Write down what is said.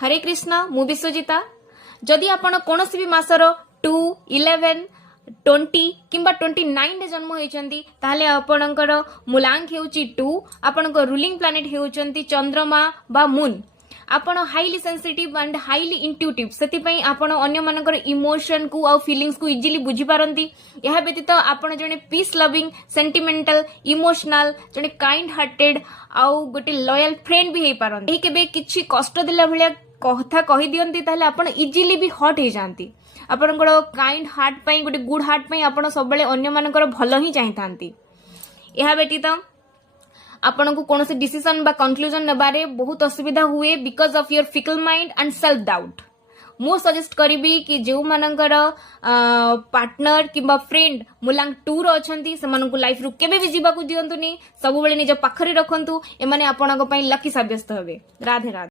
हरे कृष्णा मु विश्वजिता। जदि आपण कौन भी मासर 2, 11, 20 किंबा 29 रे जन्म होइचंती ताले आपणकर मूलांक हेउची 2, आपणकर रूलिंग प्लैनेट हेउचंती चंद्रमा बा मून। आपण highly sensitive and highly intuitive सेतिपई आपण अन्य मानकर इमोशन को आ फीलिंग्स को इजीली बुझी पारंती। यह व्यतीत आपण जने पीस लविंग सेंटिमेंटल इमोशनल जने काइंड हार्टेड आ गोटे लॉयल फ्रेंड भी हे पारंती। केबे किछि कष्ट दिला भलिया कथा कहि दियंती ताले आपण इजीली भी हट हे जानती। आपणकर काइंड हार्ट पई गोटे गुड हार्ट पई आपण सब बेले अन्य मानकर भलो ही चाहितांती। यह व्यतीत आपन को कौन से डिसीजन बा कंक्लूजन नबारे बहुत असुविधा हुए because of your fickle mind and self doubt. मु सजेस्ट करिबी कि जो मानकर पार्टनर किंबा फ्रेंड मूलांक 2 रो अछंती सेमानकु लाइफ रु केबे भी जीवा को दियंतुनी, सब बेले निज पाखरे रखंतु। एमाने आपनक पई लकी साब्यस्त हेबे। राधे राधे।